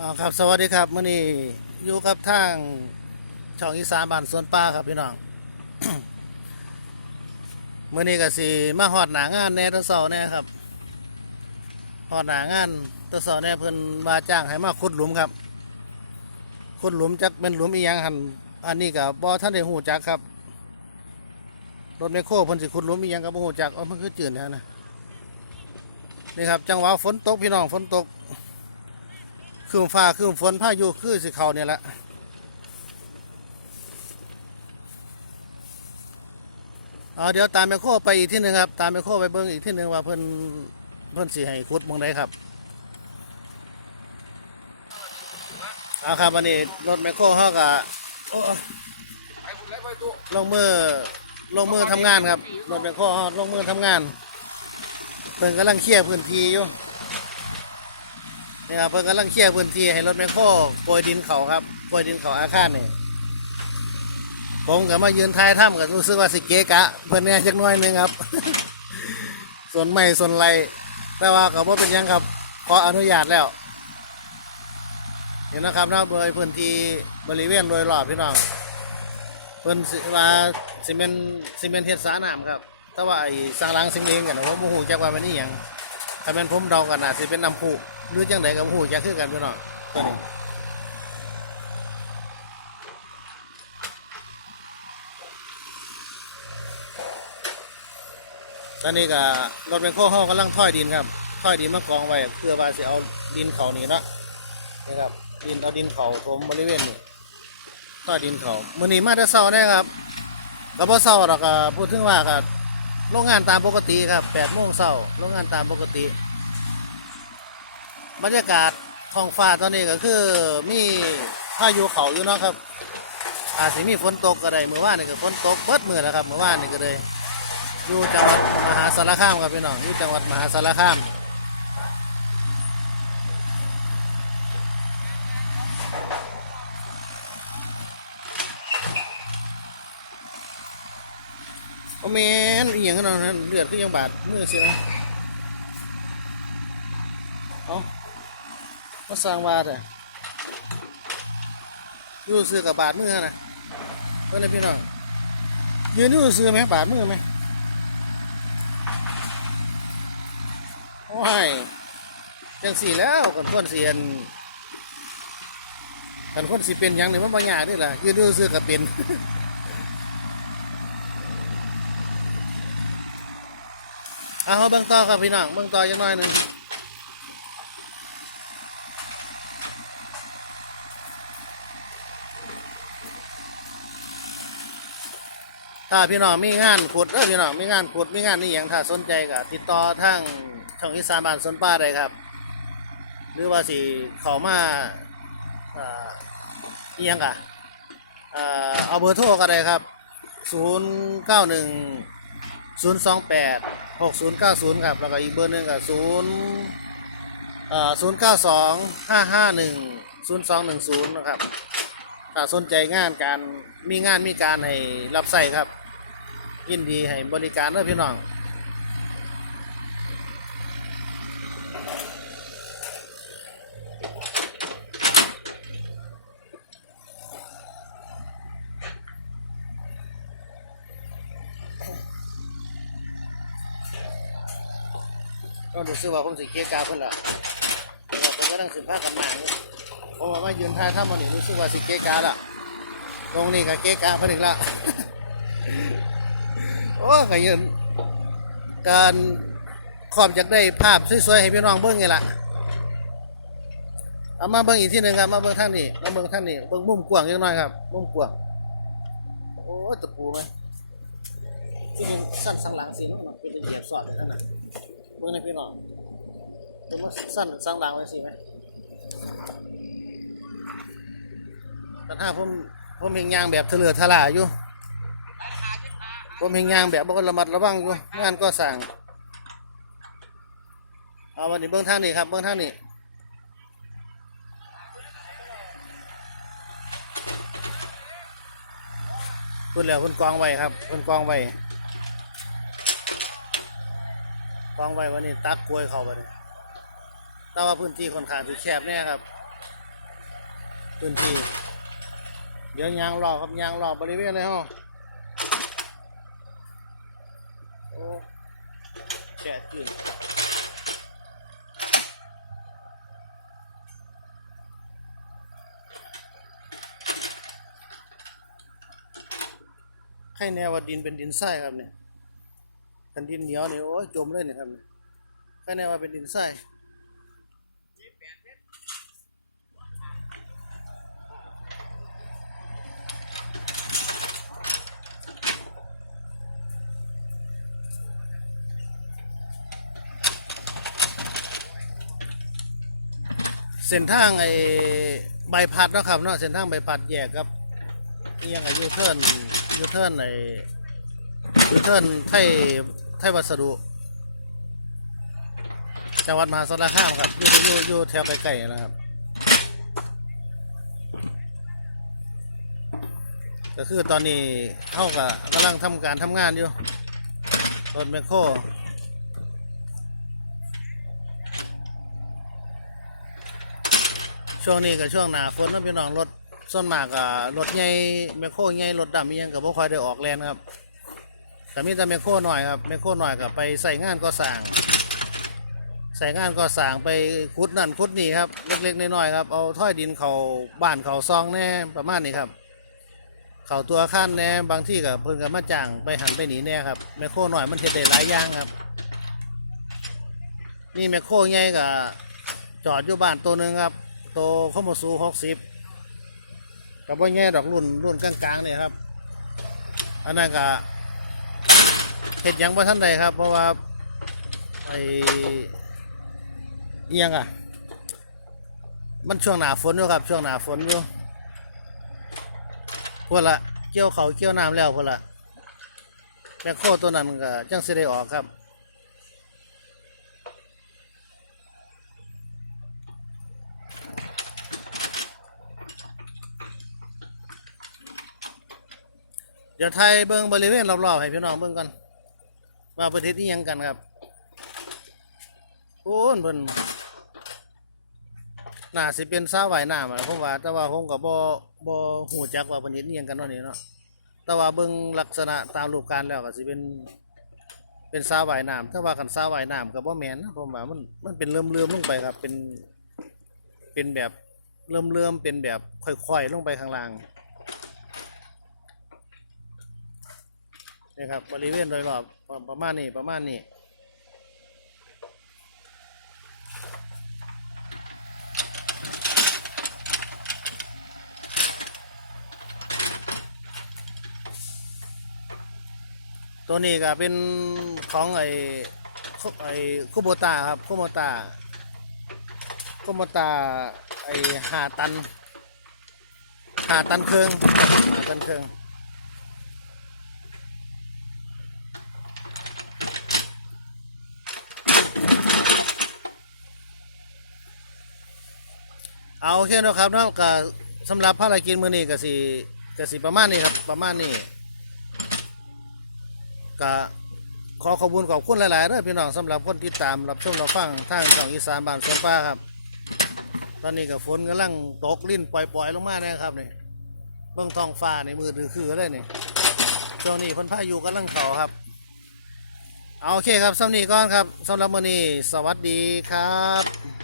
อ่าครับสวัสดีครับมื่อนี้อยู่กับทางช่องอีสานบ้านสวนป่าครับพี่น้องมื่อนี้ก็สิมาหอดหนางานแน่ตะเสาแน่ครับหอดหนางานตะเสาแน่เพิ่นมาจ้างให้มาขุดหลุมครับขุดหลุมจักเป็นหลุมอีหยังหันอันนี้ก็บ่ท่านได้หูจักครับรถแมคโครเพิ่นสิขุดหลุมอีหยังก็บ่หูจักเอ๋อมันคือจืดแท้นะนี่ครับจังหวะฝนตกพี่น้องฝนตก คืมฟ้าคืมฝนพายุคือสิเขาเนี่ยแหละเอาเดี๋ยวตามแมคโคไปอีกที่หนึ่งครับ ตามแมคโคไปเบิ้งอีกที่หนึ่งว่าเพิ่นเพิ่นสิให้ขุดมองใดครับเอาครับวันนี้รถแมคโครเขาก็โอ้ลงมือลงมือทำงานครับรถแมคโครเขาลงมือทำงานเพิ่นกำลังเคลียร์พื้นที่อยู่ นี่ครับเพิ่นกำลังเคลียร์พื้นที่ให้รถแมคโครโปรยดินเขาครับโปรยดินเขาอาคารนี่ผมก็มายืนท้ายถ้ำก็รู้สึกว่าสิเกะกะเพิ่นเนี่ยจักน้อยนึงครับ ส่วนไม่ส่วนไรแต่ว่าก็บ่เป็นยังครับ ขออนุญาตแล้วนี่นนะครับนะโดยพื้นที่บริเวณโดยรอบพี่น้องเพิ่นว่าซีเมนซีเมนเฮ็ดสระน้ำครับแต่ว่าไอ้สร้างหลังสิ่งเองกันผมบ่ฮู้จักว่ามันนี่หยังถ้าแม่นผมเดากันน่าสิเป็นน้ำพุ รือจังใดกับหูจะคือกันพี่น้องตัวนี้ตอนนี้ก็รถเป็นโค้ห้องกำลังถ้อยดินครับถ้อยดินมากองไว้เพื่อว่าจะเอาดินเขานี่นะนี่ครับดินเอาดินเขาถมบริเวณนี้ถ้อยดินเขามื่อนี้มาแต่เช้าแน่ครับก็บ่เช้าหรอกก็พูดถึงว่าก็โรงงานตามปกติครับแปดโมงเช้าโรงงานตามปกติ บรรยากาศท้องฟ้าตอนนี้ก็คือมีพายุเขาอยู่เนาะครับ อาจจะมีฝนตกก็ได้เมื่อวานนี่ก็ฝนตกเบิดมือแล้วครับเมื่อวานนี่ก็เลยอยู่จังหวัดมหาสารคามครับพี่น้องอยู่จังหวัดมหาสารคามโอ้แมนอีหยังขนาดนั้นเลือดคือยังบาดเมื่อสินะเอา มาสร้างวาดอะยู่ซื้อกับบาดมือนะเพื่อนพี่น้องยืนยู่ซื้อไหมบาดมือไหมโอ้ยจังสี่แล้วกันคนเสียนกันคนสิเป็นยังนี่มันบางอย่างนี่แหละยืนยู่ซื้อกับเป็นเอาเบิ่งต่อครับพี่น้องเบิ่งต่อจังน้อยหนึ่ง ถ้าพี่น้องมีงานขุดเออพี่น้องมีงานขุดมีงานนี่อย่างถ้าสนใจก็ติดต่อทางช่องอีสานบ้านสนป้าได้ครับ หรือว่าสิเขามาเอ่ออิหยังกะเอ่อเอาเบอร์โทรก็ได้ครับ 0 9 1 0 2 8 6 0 9 0 ครับ แล้วก็อีกเบอร์หนึ่งก็0เอ่อ0 9 2 5 5 1 0 2 1 0 นะครับ ถ้าสนใจงานการมีงานมีการให้รับใส่ครับ ยินดีให้บริการเด้อพี่น้องก็รู้สึกว่าผมสิเกียกาเพิ่นละแต่ว่าผมก็ต้องสิพากันมา โอยู่เพราะว่ามายืนท่าถ้ำมันนี่รู้สึกว่าสิเกกาละตรงนี้ก็เกกาเพิ่นอีกละโอ้ก็ยืนการความจากได้ภาพสวยๆให้พี่น้องเบิ่งไงล่ะเอามาเบิ่งอีกที่หนึ่งครับมาเบิ่งท่านนี่มาเบิ่งท่านนี่เบิ่งมุมกว้างจังน่อยครับ มุมกว้างโอ้ตะปูไหมที่ดินสั้นสังหลังสิมันเป็นเหยียบสอดนั่นน่ะเมื่อในพี่น้องผมว่าสั้นสร้งหลังไว้สิไหม แต่ถ้าผมผมเห็นยางแบบเถลือทลาอยู่ ผมเห็นยางแบบบระมัดระวังอยู่งานก็สั่งเอาวันนี้เบื้องทางนี้ครับเบื้องทางนี้พูดแล้วคุณกองไว้ครับคุณกองไว้กองไว้วันนี้ตักกล้วยเขาไปเลยแต่ว่าพื้นที่ค่อนข้างที่แคบแน่ครับ พื้นที่ เดี๋ยวยางรอครับยางรอบบริเวณเลยฮะโอ้แฉะจืดให้แนวว่าดินเป็นดินทรายครับเนี่ยกันดินเหนียวเนี่ยโอ้ยจมเลยเนี่ยครับเนี่ยให้แนวว่าเป็นดินทราย เส้นทางไอ้ใบพัดเนาะครับเนาะเส้นทางใบพัดแยกกับอิหยังอายุเทิร์นยูเทิร์นไอ้ยูเทิร์นไทยไทยวัสดุจังหวัดมหาสารคามครับอยู่อยู่อยู่แถวใกลๆนะครับ ก็คือตอนนี้เข้ากับกำลังทำการทำงานอยู่รถแมคโคร ช่วงนี้กับช่วงหนาฝนเนาะพี่น้องรถส่วนมากกับรถใหญ่แมคโครใหญ่รถดำอิหยังกับพวกคอยได้ออกแลนครับแต่มีแต่แมคโครหน่อยครับแมคโครหน่อยกับไปใส่งานก็สั่งใส่งานก็สั่งไปขุดนั่นขุดนี่ครับเล็กๆน้อยๆครับเอาถ้อยดินเขาบ้านเขาซองแน่ประมาณนี้ครับเขาตัวขั้นแน่บางที่กับเพิ่นกับมาจ้างไปหันไปหนีแน่ครับแมคโครหน่อยมันเทได้หลายอย่างครับ นี่แมคโครใหญ่กับจอดอยู่บ้านตัวหนึ่งครับ โตเข้ามาสู่หกสิบกับว่าแง่ดอกรุ่นรุ่นกลางๆเนี่ยครับ อันนั้นก็เห็ดยังบ่ท่านใดครับ เพราะว่าไอเอียงอะ มันช่วงหนาฝนอยู่ครับ ช่วงหนาฝนอยู่พวกละเกี่ยวเขาเกี่ยวน้ำแล้วพวกละแมคโคตัวนั้นก็จังสิได้ออกครับ เดี๋ยวไทยเบิ้งบริเวณรอบๆให้พี่น้องเบิ้งกันว่าประเทศนี้ยังกันครับโอ้นเพิ่นน่าสิเป็นสาวว่ายน้ำอะผมว่า แต่ว่าผมก็บ่บ่ฮู้จักว่าประเทศนี้ยังกันเนาะนี่เนาะแต่ว่าเบิ่งลักษณะตามรูปการแล้วก็สิเป็น เป็นสาวว่ายน้ำถ้าว่ากันสาวว่ายน้ำก็บ่แม่นนะผมว่ามันมันเป็นเลื่อมๆลงไปครับ เป็นเป็นแบบเลื่อมๆเป็นแบบค่อยๆลงไปข้างล่าง นี่ครับบริเวณโดยรอบประมาณนี้ประมาณนี้ตัวนี้ก็เป็นของไอ้ไอ้คุโบตาครับคุโบตาคุโบตาไอ้หาตันหาตันเครื่องหาตันเครื่อง เอาโอเคเนะครับเนาะก็สำหรับภารกิจมื้อนี้ก็สิก็สิประมาณนี้ครับประมาณนี้ก็ขอขอบคุณขอบคุณหลายๆเด้อพี่น้องสำหรับคนที่ตามรับชมรับฟังทางช่องอีสานบ้านสวนป้าครับ ตอนนี้ก็ฝนกำลังตกลิ้นปล่อยๆลงมานะครับนี่เบื้องท้องฟ้าในมือถือคือเลยนี่ช่วงนี้พ้นพายุกำลังเข้าครับเอาโอเคครับสำนีก่อนครับสำหรับมื้อนี้สวัสดีครับ